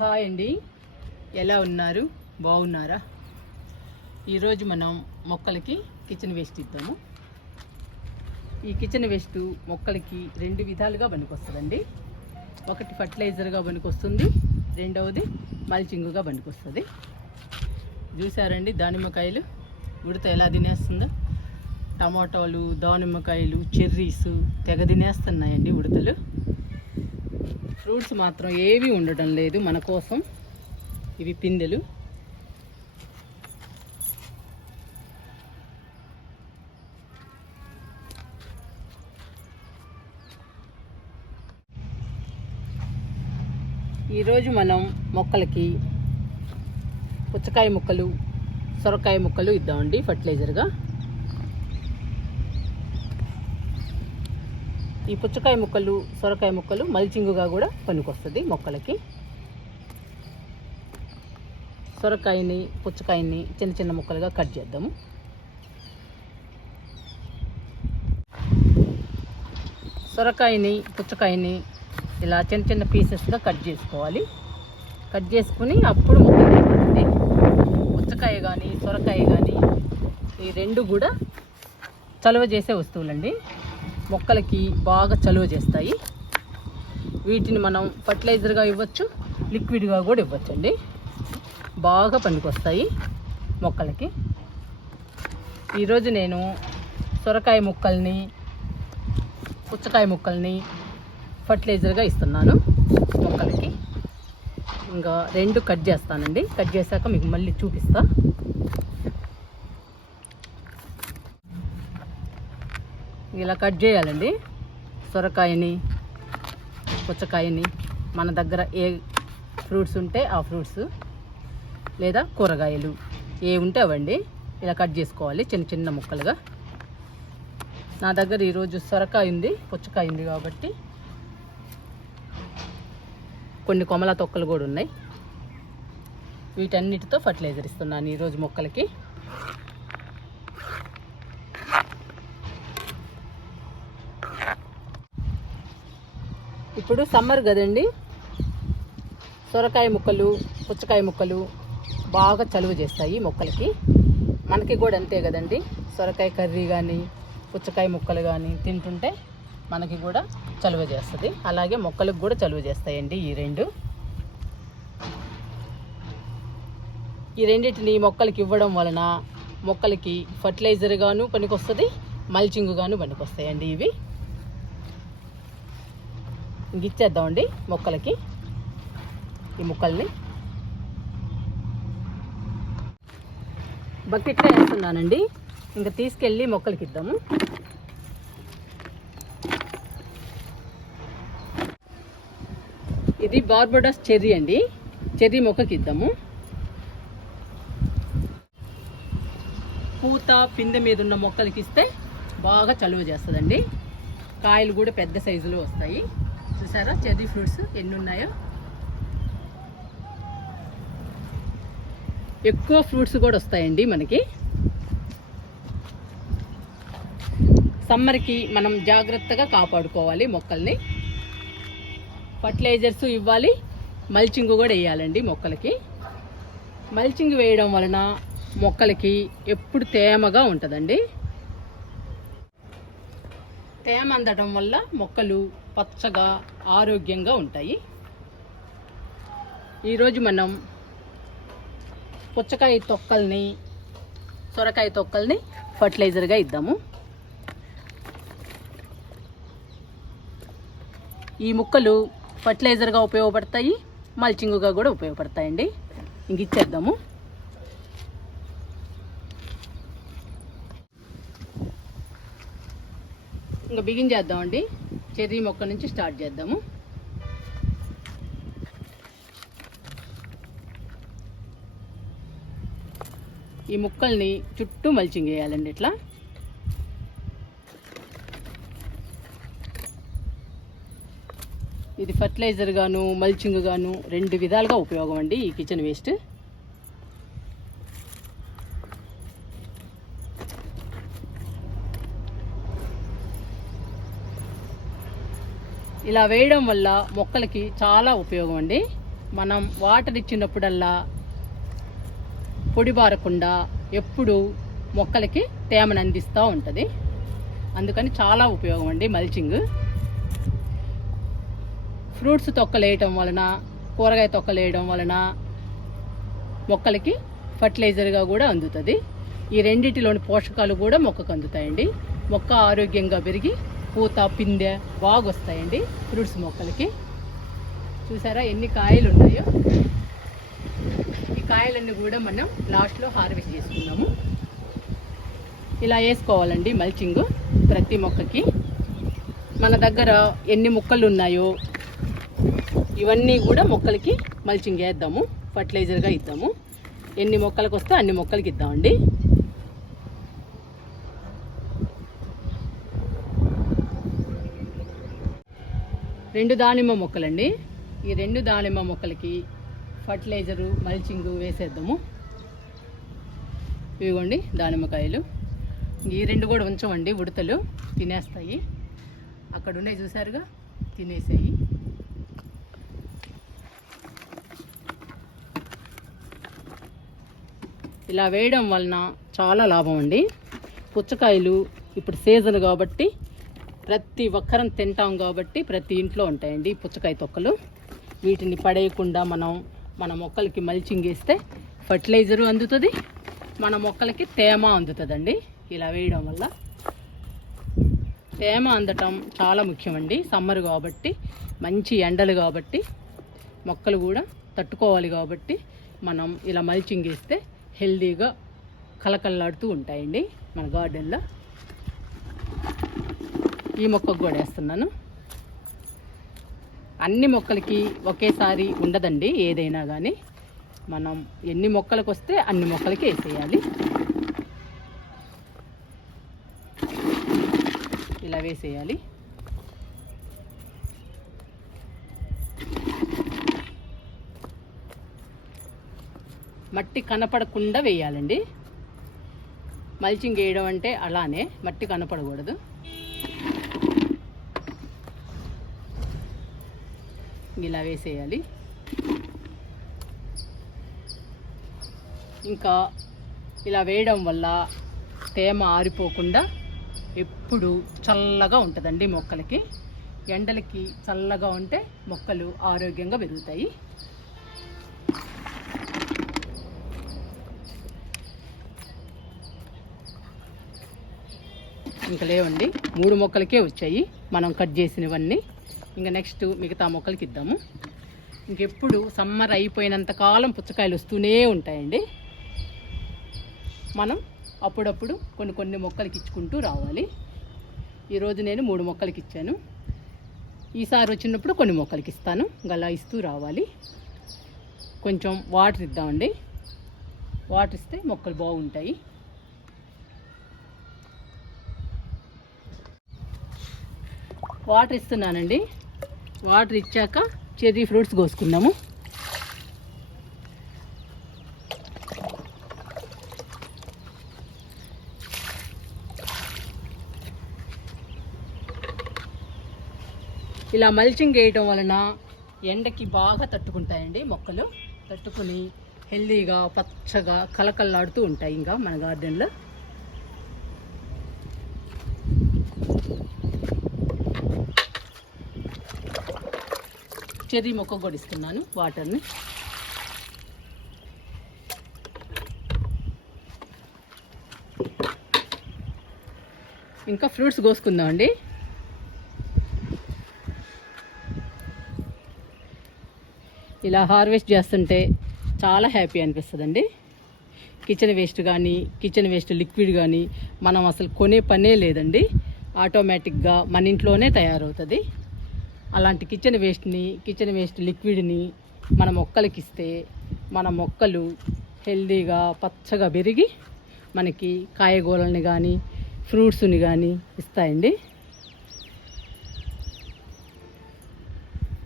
Hi అండి, ఎలా ఉన్నారు? బాగున్నారా? ఈరోజు మనం మొక్కలకి కిచెన్ వేస్ట్ ఇద్దాము. ఈ కిచెన్ వేస్ట్ మొక్కలకి రెండు విధాలుగా పనికొస్తుందండి. ఒకటి ఫర్టిలైజర్గా పనికొస్తుంది, రెండవది మల్చింగ్గా పనికొస్తుంది. చూసారండి దానిమ్మకాయలు ఉడత ఎలా తినేస్తుందో. టమాటాలు, దానిమ్మకాయలు, చెర్రీస్ తెగ తినేస్తున్నాయండి ఉడతలు. ఫ్రూట్స్ మాత్రం ఏవి ఉండడం లేదు మన కోసం. ఇవి పిందెలు. ఈరోజు మనం మొక్కలకి పుచ్చకాయ ముక్కలు, సొరకాయ ముక్కలు ఇద్దామండి ఫర్టిలైజర్గా. ఈ పుచ్చకాయ ముక్కలు, సొరకాయ ముక్కలు మల్చింగ్గా కూడా పనికొస్తుంది మొక్కలకి. సొరకాయని, పుచ్చకాయని చిన్న చిన్న ముక్కలుగా కట్ చేద్దాము. సొరకాయని, పుచ్చకాయని ఇలా చిన్న చిన్న పీసెస్గా కట్ చేసుకోవాలి. కట్ చేసుకుని అప్పుడు ముక్కలు పెట్టండి. పుచ్చకాయ కానీ, సొరకాయ కానీ ఈ రెండు కూడా చలువ చేసే వస్తువులండి. మొక్కలకి బాగా చలువ చేస్తాయి. వీటిని మనం ఫర్టిలైజర్గా ఇవ్వచ్చు, లిక్విడ్గా కూడా ఇవ్వచ్చండి. బాగా పనికొస్తాయి మొక్కలకి. ఈరోజు నేను సొరకాయ ముక్కల్ని, పుచ్చకాయ ముక్కల్ని ఫర్టిలైజర్గా ఇస్తున్నాను మొక్కలకి. ఇంకా రెండు కట్ చేస్తానండి. కట్ చేశాక మీకు మళ్ళీ చూపిస్తా. ఇలా కట్ చేయాలండి సొరకాయని, పుచ్చకాయని. మన దగ్గర ఏ ఫ్రూట్స్ ఉంటే ఆ ఫ్రూట్స్, లేదా కూరగాయలు ఏ ఉంటే అవండి ఇలా కట్ చేసుకోవాలి చిన్న చిన్న ముక్కలుగా. నా దగ్గర ఈరోజు సొరకాయ ఉంది, పుచ్చకాయ ఉంది కాబట్టి కొన్ని కొమ్మల తొక్కలు కూడా ఉన్నాయి. వీటన్నిటితో ఫర్టిలైజర్ ఇస్తున్నాను ఈరోజు మొక్కలకి. ఇప్పుడు సమ్మర్ కదండి, సొరకాయ ముక్కలు, పుచ్చకాయ ముక్కలు బాగా చలువ చేస్తాయి మొక్కలకి. మనకి కూడా అంతే కదండి. సొరకాయ కర్రీ కానీ, పుచ్చకాయ ముక్కలు కానీ తింటుంటే మనకి కూడా చలువ చేస్తుంది. అలాగే మొక్కలకు కూడా చలువ చేస్తాయండి ఈ రెండు. ఈ రెండింటిని మొక్కలకి ఇవ్వడం వలన మొక్కలకి ఫర్టిలైజర్గాను పనికొస్తుంది, మల్చింగ్గాను పనికొస్తాయండి ఇవి. ఇంక ఇచ్చేద్దామండి మొక్కలకి ఈ ముక్కల్ని. బకెట్లో వేస్తున్నానండి. ఇంకా తీసుకెళ్ళి మొక్కలకి ఇద్దాము. ఇది బార్బడోస్ చెర్రీ అండి. చెర్రీ మొక్కకి ఇద్దాము. పూత, పిందె మీద ఉన్న మొక్కలకి ఇస్తే బాగా చలువ చేస్తుందండి. కాయలు కూడా పెద్ద సైజులో వస్తాయి. చూసారా చెర్రీ ఫ్రూట్స్ ఎన్ని ఉన్నాయో. ఎక్కువ ఫ్రూట్స్ కూడా వస్తాయండి మనకి. సమ్మర్కి మనం జాగ్రత్తగా కాపాడుకోవాలి మొక్కల్ని. ఫర్టిలైజర్స్ ఇవ్వాలి, మల్చింగ్ కూడా వేయాలండి మొక్కలకి. మల్చింగ్ వేయడం వలన మొక్కలకి ఎప్పుడు తేమగా ఉంటుందండి. తేమ అందడం వల్ల మొక్కలు పచ్చగా ఆరోగ్యంగా ఉంటాయి. ఈరోజు మనం పుచ్చకాయ తొక్కల్ని, సొరకాయ తొక్కల్ని ఫర్టిలైజర్గా ఇద్దాము. ఈ ముక్కలు ఫర్టిలైజర్గా ఉపయోగపడతాయి, మల్చింగ్గా కూడా ఉపయోగపడతాయండి. ఇంక ఇచ్చేద్దాము. ఇంకా బిగించేద్దామండి. చెర్రీ మొక్క నుంచి స్టార్ట్ చేద్దాము. ఈ ముక్కల్ని చుట్టూ మల్చింగ్ వేయాలండి ఇట్లా. ఇది ఫర్టిలైజర్ గాను, మల్చింగ్ గాను రెండు విధాలుగా ఉపయోగం అండి ఈ కిచెన్ వేస్ట్. ఇలా వేయడం వల్ల మొక్కలకి చాలా ఉపయోగం అండి. మనం వాటర్ ఇచ్చినప్పుడల్లా పొడి బారకుండా ఎప్పుడు మొక్కలకి తేమను అందిస్తూ ఉంటుంది. అందుకని చాలా ఉపయోగం అండి మల్చింగ్. ఫ్రూట్స్ తొక్కలు వేయటం వలన, కూరగాయ తొక్కలు వేయడం వలన మొక్కలకి ఫర్టిలైజర్గా కూడా అందుతుంది. ఈ రెండింటిలోని పోషకాలు కూడా మొక్కకు అందుతాయండి. మొక్క ఆరోగ్యంగా పెరిగి పూత పిందె బాగా వస్తాయండి ఫ్రూట్స్ మొక్కలకి. చూసారా ఎన్ని కాయలు ఉన్నాయో. ఈ కాయలన్నీ కూడా మనం లాస్ట్లో హార్వెస్ట్ చేసుకున్నాము. ఇలా వేసుకోవాలండి మల్చింగ్ ప్రతి మొక్కకి. మన దగ్గర ఎన్ని మొక్కలు ఉన్నాయో ఇవన్నీ కూడా మొక్కలకి మల్చింగ్ వేద్దాము, ఫర్టిలైజర్గా ఇద్దాము. ఎన్ని మొక్కలకు వస్తే అన్ని మొక్కలకి ఇద్దామండి. రెండు దానిమ్మ మొక్కలండి. ఈ రెండు దానిమ్మ మొక్కలకి ఫర్టిలైజరు మల్చింగ్ వేసేద్దాము. ఇవిగోండి దానిమ్మకాయలు. ఈ రెండు కూడా ఉంచమండి, ఉడతలు తినేస్తాయి. అక్కడ ఉన్నాయి చూసారుగా, తినేసాయి. ఇలా వేయడం వలన చాలా లాభం అండి. పుచ్చకాయలు ఇప్పుడు సీజన్ కాబట్టి ప్రతి ఒక్కరం తింటాం కాబట్టి ప్రతి ఇంట్లో ఉంటాయండి పుచ్చకాయ తొక్కలు. వీటిని పడేయకుండా మనం మన మొక్కలకి మల్చింగ్ వేస్తే ఫర్టిలైజరు అందుతుంది, మన మొక్కలకి తేమ అందుతుందండి. ఇలా వేయడం వల్ల తేమ అందటం చాలా ముఖ్యమండి. సమ్మర్ కాబట్టి, మంచి ఎండలు కాబట్టి, మొక్కలు కూడా తట్టుకోవాలి కాబట్టి మనం ఇలా మల్చింగ్ వేస్తే హెల్దీగా కలకల్లాడుతూ ఉంటాయండి మన గార్డెన్లో. ఈ మొక్కకు కూడా వేస్తున్నాను. అన్ని మొక్కలకి ఒకేసారి ఉండదండి ఏదైనా కానీ. మనం ఎన్ని మొక్కలకు వస్తే అన్ని మొక్కలకి వేసేయాలి. ఇలా వేసేయాలి. మట్టి కనపడకుండా వేయాలండి. మల్చింగ్ వేయడం అంటే అలానే, మట్టి కనపడకూడదు. ఇలా వేసేయాలి. ఇంకా ఇలా వేయడం వల్ల తేమ ఆరిపోకుండా ఎప్పుడు చల్లగా ఉంటుందండి మొక్కలకి. ఎండలకి చల్లగా ఉంటే మొక్కలు ఆరోగ్యంగా పెరుగుతాయి. ఇంకా లేవండి, 3 మొక్కలకే వచ్చాయి మనం కట్ చేసినవన్నీ. ఇంకా నెక్స్ట్ మిగతా మొక్కలకి ఇద్దాము. ఇంకెప్పుడు సమ్మర్ అయిపోయినంత కాలం పుచ్చకాయలు వస్తూనే ఉంటాయండి. మనం అప్పుడప్పుడు కొన్ని మొక్కలకి ఇచ్చుకుంటూ రావాలి. ఈరోజు నేను 3 మొక్కలకి ఇచ్చాను. ఈసారి వచ్చినప్పుడు కొన్ని మొక్కలకి ఇస్తాను. అలా ఇస్తూ రావాలి. కొంచెం వాటర్ ఇద్దామండి. వాటర్ ఇస్తే మొక్కలు బాగుంటాయి. వాటర్ ఇస్తున్నానండి. వాటర్ ఇచ్చాక చెర్రీ ఫ్రూట్స్ కోసుకుందాము. ఇలా మల్చింగ్ వేయటం వలన ఎండకి బాగా తట్టుకుంటాయండి మొక్కలు. తట్టుకుని హెల్దీగా పచ్చగా కలకల్లాడుతూ ఉంటాయి ఇంకా మన గార్డెన్లో. చెర్రీ మొక్క కూడా ఇస్తున్నాను వాటర్ని. ఇంకా ఫ్రూట్స్ కోసుకుందామండి. ఇలా హార్వెస్ట్ చేస్తుంటే చాలా హ్యాపీ అనిపిస్తుందండి. కిచెన్ వేస్ట్ కానీ, కిచెన్ వేస్ట్ లిక్విడ్ కానీ మనం అసలు కొనే పనే లేదండి. ఆటోమేటిక్గా మన ఇంట్లోనే తయారవుతుంది. అలాంటి కిచెన్ వేస్ట్ లిక్విడ్ని మన మొక్కలకి ఇస్తే మన మొక్కలు హెల్దీగా పచ్చగా పెరిగి మనకి కాయగూరల్ని కానీ ఫ్రూట్స్ని కానీ ఇస్తాయండి.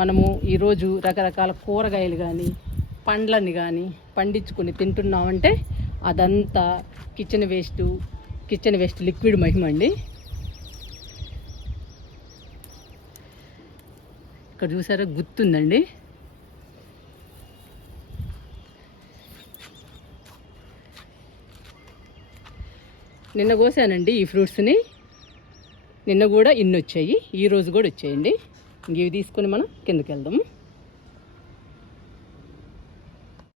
మనము ఈరోజు రకరకాల కూరగాయలు కానీ పండ్లని కానీ పండించుకొని తింటున్నామంటే అదంతా కిచెన్ వేస్ట్ లిక్విడ్ మహిమ అండి. ఇక్కడ చూసారా గుర్తుందండి. నిన్న కోసానండి ఈ ఫ్రూట్స్ని. నిన్న కూడా ఇన్ని వచ్చాయి, ఈరోజు కూడా వచ్చాయండి. ఇవి తీసుకొని మనం కిందకి వెళ్దాము.